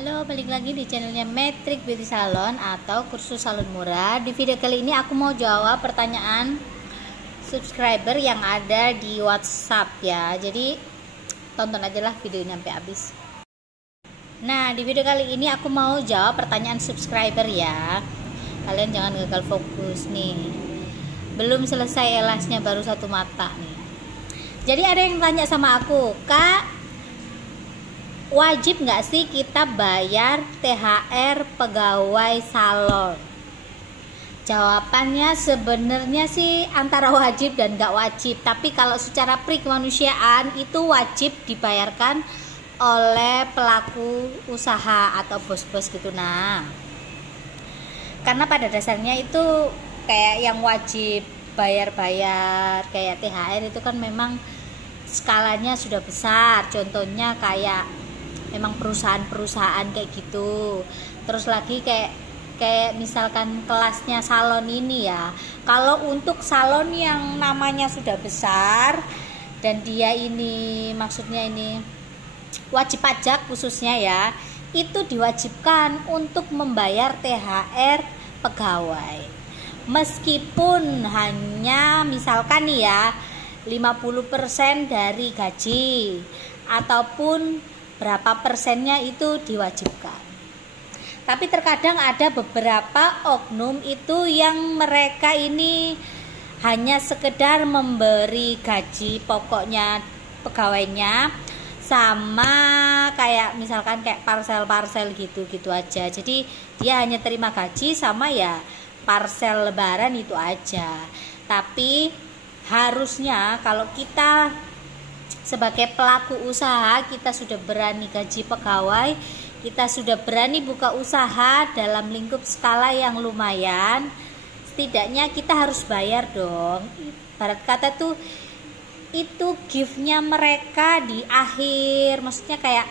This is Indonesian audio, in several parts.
Halo, balik lagi di channelnya Matric Beauty Salon atau kursus salon murah. Di video kali ini aku mau jawab pertanyaan subscriber yang ada di WhatsApp ya. Jadi tonton aja lah video ini sampai habis. Nah, di video kali ini aku mau jawab pertanyaan subscriber ya. Kalian jangan gagal fokus nih. Belum selesai elasnya, baru satu mata nih. Jadi ada yang tanya sama aku, Kak, wajib nggak sih kita bayar THR pegawai salon? Jawabannya sebenarnya sih antara wajib dan nggak wajib. Tapi kalau secara kemanusiaan itu wajib dibayarkan oleh pelaku usaha atau bos-bos gitu. Nah, karena pada dasarnya itu kayak yang wajib bayar-bayar kayak THR itu kan memang skalanya sudah besar. Contohnya kayak memang perusahaan-perusahaan kayak gitu. Terus lagi kayak misalkan kelasnya salon ini ya. Kalau untuk salon yang namanya sudah besar dan dia ini maksudnya ini wajib pajak khususnya ya, itu diwajibkan untuk membayar THR pegawai. Meskipun hanya misalkan nih ya 50% dari gaji ataupun berapa persennya itu diwajibkan. Tapi terkadang ada beberapa oknum itu yang mereka ini hanya sekedar memberi gaji pokoknya pegawainya sama kayak misalkan kayak parsel-parsel gitu aja. Jadi dia hanya terima gaji sama ya parsel lebaran itu aja. Tapi harusnya kalau kita sebagai pelaku usaha, kita sudah berani gaji pegawai, kita sudah berani buka usaha dalam lingkup skala yang lumayan, setidaknya kita harus bayar dong. Ibarat kata tuh itu gift-nya mereka di akhir, maksudnya kayak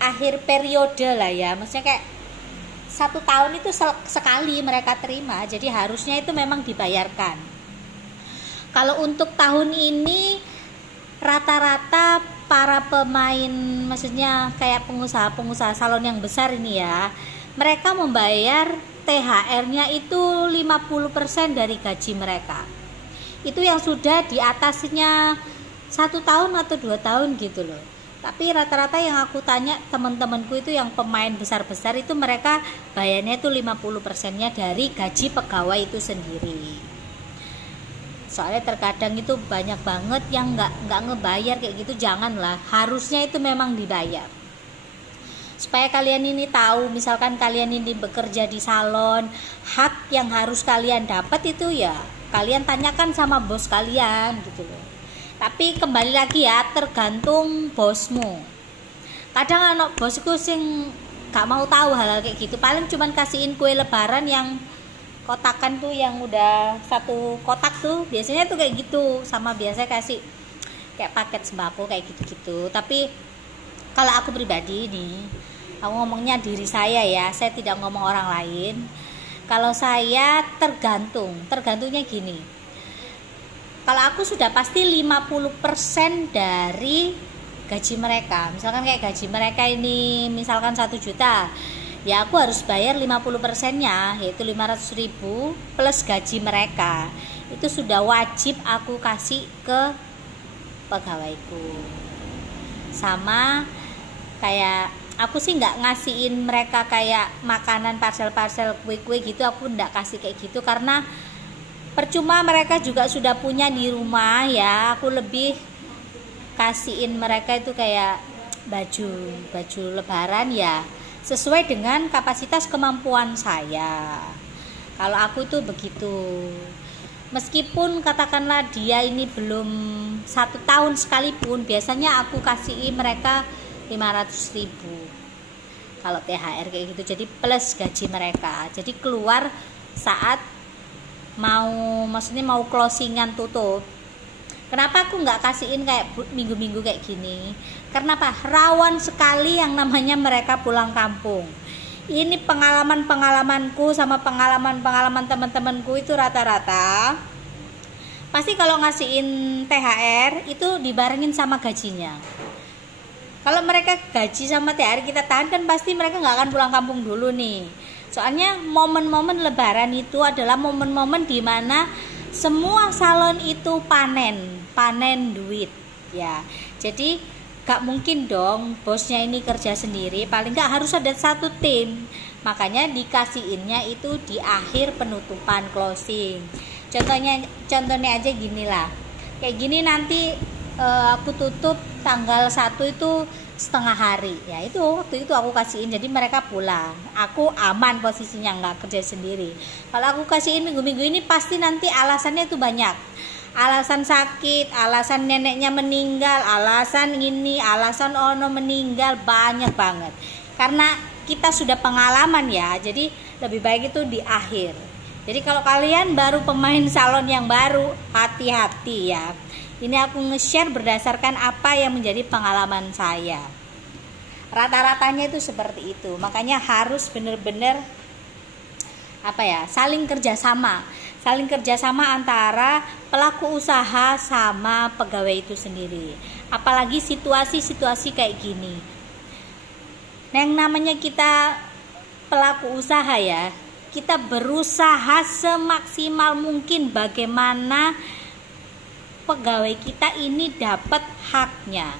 akhir periode lah ya, maksudnya kayak 1 tahun itu sekali mereka terima, jadi harusnya itu memang dibayarkan. Kalau untuk tahun ini rata-rata para pemain, maksudnya kayak pengusaha-pengusaha salon yang besar ini ya, mereka membayar THR-nya itu 50% dari gaji mereka. Itu yang sudah di atasnya 1 tahun atau 2 tahun gitu loh. Tapi rata-rata yang aku tanya teman-temanku itu yang pemain besar-besar itu mereka bayarnya itu 50%-nya dari gaji pegawai itu sendiri. Soalnya terkadang itu banyak banget yang nggak ngebayar kayak gitu. Janganlah, harusnya itu memang dibayar. Supaya kalian ini tahu, misalkan kalian ini bekerja di salon, hak yang harus kalian dapat itu ya kalian tanyakan sama bos kalian gitu loh. Tapi kembali lagi ya, tergantung bosmu. Kadang anak bosku sing nggak mau tahu hal-hal kayak gitu, paling cuman kasihin kue lebaran yang kotakan tuh yang udah 1 kotak tuh, biasanya tuh kayak gitu, sama biasa kasih kayak paket sembako kayak gitu-gitu. Tapi kalau aku pribadi nih, aku ngomongnya diri saya ya, saya tidak ngomong orang lain. Kalau saya tergantungnya gini, kalau aku sudah pasti 50% dari gaji mereka, misalkan kayak gaji mereka ini misalkan 1 juta, ya aku harus bayar 50%-nya, yaitu 500.000 plus gaji mereka. Itu sudah wajib aku kasih ke pegawaiku. Sama kayak aku sih nggak ngasihin mereka kayak makanan parsel-parsel kue-kue gitu, aku nggak kasih kayak gitu karena percuma, mereka juga sudah punya di rumah ya. Aku lebih kasihin mereka itu kayak baju lebaran ya sesuai dengan kapasitas kemampuan saya. Kalau aku itu begitu. Meskipun katakanlah dia ini belum 1 tahun sekalipun, biasanya aku kasih mereka 500.000 kalau THR kayak gitu. Jadi plus gaji mereka. Jadi keluar saat maksudnya mau closingan tutup. Kenapa aku nggak kasihin kayak minggu-minggu kayak gini? Karena apa? Rawan sekali yang namanya mereka pulang kampung. Ini pengalamanku sama pengalaman teman-temanku itu rata-rata pasti kalau ngasihin THR itu dibarengin sama gajinya. Kalau mereka gaji sama THR kita tahan, kan pasti mereka nggak akan pulang kampung dulu nih. Soalnya momen-momen lebaran itu adalah momen-momen di mana semua salon itu panen duit ya. Jadi gak mungkin dong bosnya ini kerja sendiri, paling gak harus ada satu tim. Makanya dikasihinnya itu di akhir penutupan, closing. Contohnya aja gini lah, kayak gini nanti aku tutup tanggal 1 itu setengah hari ya, itu waktu itu aku kasihin, jadi mereka pulang, aku aman posisinya, nggak kerja sendiri. Kalau aku kasihin minggu-minggu ini pasti nanti alasannya itu banyak, alasan sakit, alasan neneknya meninggal, alasan ini, alasan ono meninggal, banyak banget. Karena kita sudah pengalaman ya, jadi lebih baik itu di akhir. Jadi kalau kalian baru pemain salon yang baru, hati-hati ya. Ini aku nge-share berdasarkan apa yang menjadi pengalaman saya. Rata-ratanya itu seperti itu. Makanya harus benar-benar saling kerjasama. Saling kerjasama antara pelaku usaha sama pegawai itu sendiri. Apalagi situasi-situasi kayak gini. Yang namanya kita pelaku usaha ya, kita berusaha semaksimal mungkin bagaimana pegawai kita ini dapat haknya.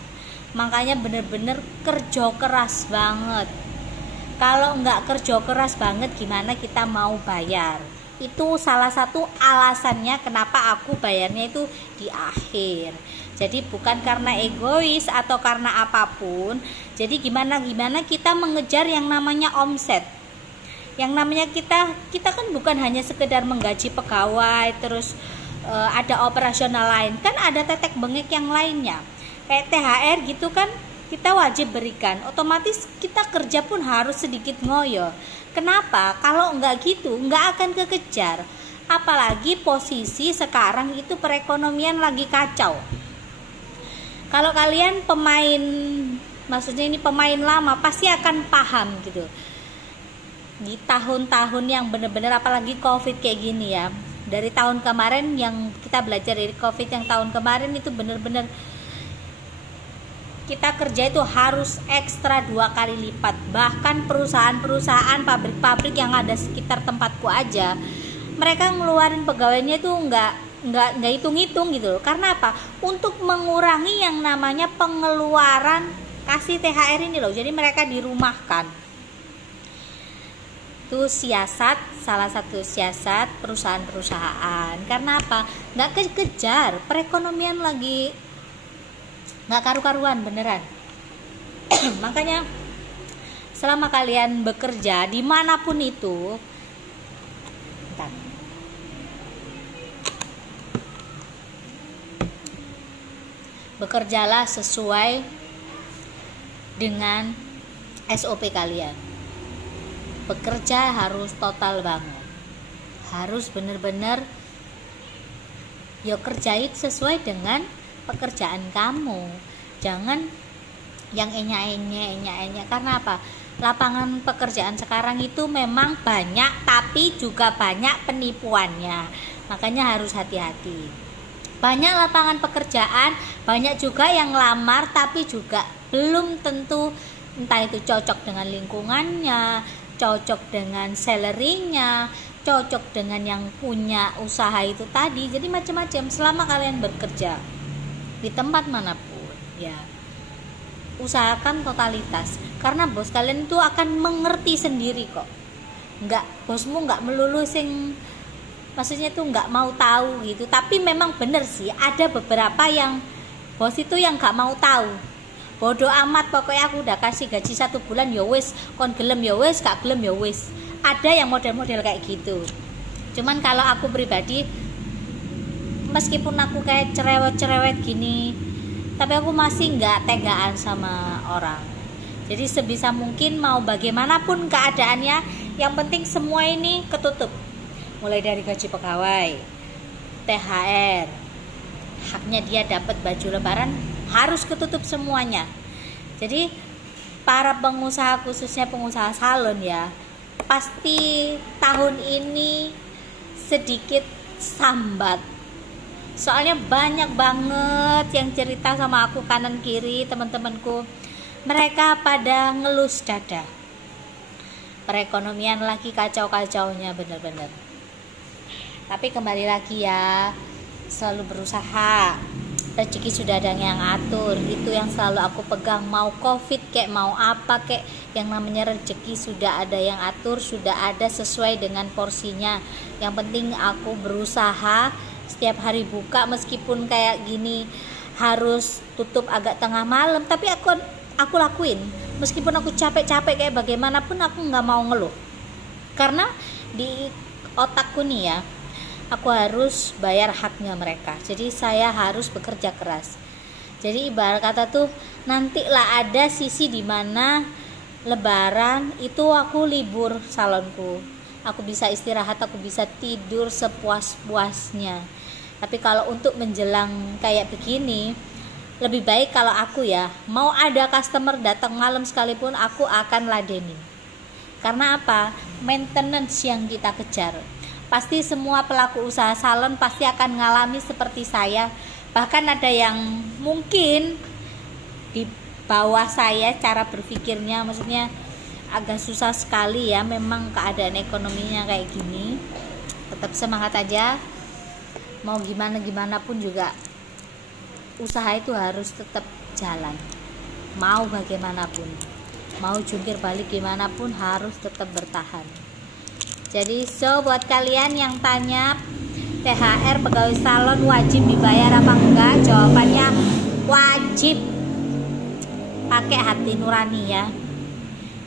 Makanya bener-bener kerja keras banget. Kalau nggak kerja keras banget, gimana kita mau bayar? Itu salah satu alasannya kenapa aku bayarnya itu di akhir. Jadi bukan karena egois atau karena apapun. Jadi gimana kita mengejar yang namanya omset. Yang namanya kita kan bukan hanya sekedar menggaji pegawai terus ada operasional lain, kan ada tetek bengek yang lainnya kayak THR gitu kan, kita wajib berikan. Otomatis kita kerja pun harus sedikit ngoyo. Kenapa? Kalau enggak gitu enggak akan kekejar. Apalagi posisi sekarang itu perekonomian lagi kacau. Kalau kalian maksudnya ini pemain lama pasti akan paham gitu. Di tahun-tahun yang benar-benar apalagi Covid kayak gini ya, dari tahun kemarin yang kita belajar dari Covid yang tahun kemarin itu benar-benar kita kerja itu harus ekstra 2 kali lipat. Bahkan perusahaan-perusahaan, pabrik-pabrik yang ada sekitar tempatku aja, mereka ngeluarin pegawainya itu nggak hitung-hitung gitu. Karena apa? Untuk mengurangi yang namanya pengeluaran kasih THR ini loh. Jadi mereka dirumahkan. Itu salah satu siasat perusahaan-perusahaan. Karena apa? Nggak kejar, perekonomian lagi nggak karu-karuan beneran. Makanya selama kalian bekerja dimanapun itu, bekerjalah sesuai dengan SOP kalian. Bekerja harus total banget, harus bener-bener kerjain sesuai dengan pekerjaan kamu. Jangan yang enya-enya. Karena apa? Lapangan pekerjaan sekarang itu memang banyak, tapi juga banyak penipuannya. Makanya harus hati-hati. Banyak lapangan pekerjaan, banyak juga yang lamar tapi juga belum tentu entah itu cocok dengan lingkungannya, cocok dengan salary-nya, cocok dengan yang punya usaha itu tadi. Jadi macam-macam. Selama kalian bekerja di tempat manapun ya, usahakan totalitas, karena bos kalian itu akan mengerti sendiri kok. Bosmu nggak melulu maksudnya tuh nggak mau tahu gitu. Tapi memang bener sih, ada beberapa yang bos itu yang nggak mau tahu. Bodoh amat, pokoknya aku udah kasih gaji 1 bulan ya wis, kon gelem ya wis, gak gelem ya wis. Ada yang model-model kayak gitu. Cuman kalau aku pribadi, meskipun aku kayak cerewet gini, tapi aku masih nggak tegaan sama orang. Jadi sebisa mungkin mau bagaimanapun keadaannya, yang penting semua ini ketutup. Mulai dari gaji pegawai, THR, haknya dia dapat baju lebaran, harus ketutup semuanya. Jadi para pengusaha, khususnya pengusaha salon ya, pasti tahun ini sedikit sambat. Soalnya banyak banget yang cerita sama aku kanan kiri, teman-temanku, mereka pada ngelus dada. Perekonomian lagi kacau-kacaunya bener-bener. Tapi kembali lagi ya, selalu berusaha. Rezeki sudah ada yang atur, itu yang selalu aku pegang. Mau covid kayak mau apa kayak, yang namanya rezeki sudah ada yang atur, sudah ada sesuai dengan porsinya. Yang penting aku berusaha setiap hari buka, meskipun kayak gini harus tutup agak tengah malam, tapi aku lakuin. Meskipun aku capek-capek kayak bagaimanapun, aku nggak mau ngeluh, karena di otakku nih ya, aku harus bayar haknya mereka. Jadi saya harus bekerja keras. Jadi ibarat kata tuh, nantilah ada sisi dimana lebaran itu aku libur salonku, aku bisa istirahat, aku bisa tidur sepuas-puasnya. Tapi kalau untuk menjelang kayak begini, lebih baik kalau aku ya, mau ada customer datang malam sekalipun aku akan ladenin. Karena apa? Maintenance yang kita kejar. Pasti semua pelaku usaha salon pasti akan ngalami seperti saya. Bahkan ada yang mungkin di bawah saya cara berpikirnya, maksudnya agak susah sekali ya, memang keadaan ekonominya kayak gini. Tetap semangat aja. Mau gimana pun juga usaha itu harus tetap jalan, mau bagaimanapun, mau jungkir balik gimana pun harus tetap bertahan. Jadi buat kalian yang tanya THR pegawai salon wajib dibayar apa enggak, jawabannya wajib. Pakai hati nurani ya,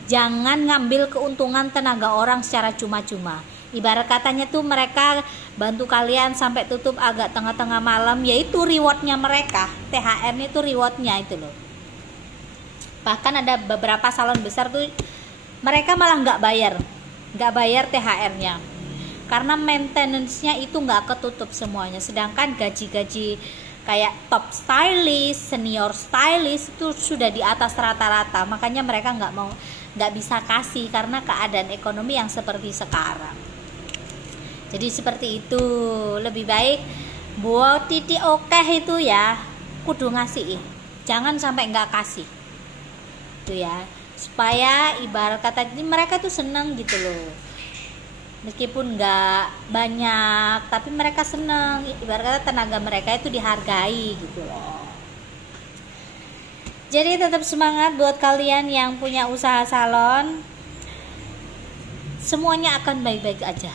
jangan ngambil keuntungan tenaga orang secara cuma-cuma. Ibarat katanya tuh mereka bantu kalian sampai tutup agak tengah-tengah malam, yaitu rewardnya mereka. THR-nya itu rewardnya itu loh. Bahkan ada beberapa salon besar tuh mereka malah nggak bayar THR-nya, karena maintenance-nya itu nggak ketutup semuanya. Sedangkan gaji-gaji kayak top stylist, senior stylist itu sudah di atas rata-rata. Makanya mereka nggak bisa kasih karena keadaan ekonomi yang seperti sekarang. Jadi seperti itu, lebih baik buat titik oke itu ya kudu ngasih, jangan sampai nggak kasih itu ya, supaya ibarat kata mereka tuh senang gitu loh. Meskipun nggak banyak tapi mereka senang, ibarat kata tenaga mereka itu dihargai gitu loh. Jadi tetap semangat buat kalian yang punya usaha salon, semuanya akan baik-baik aja.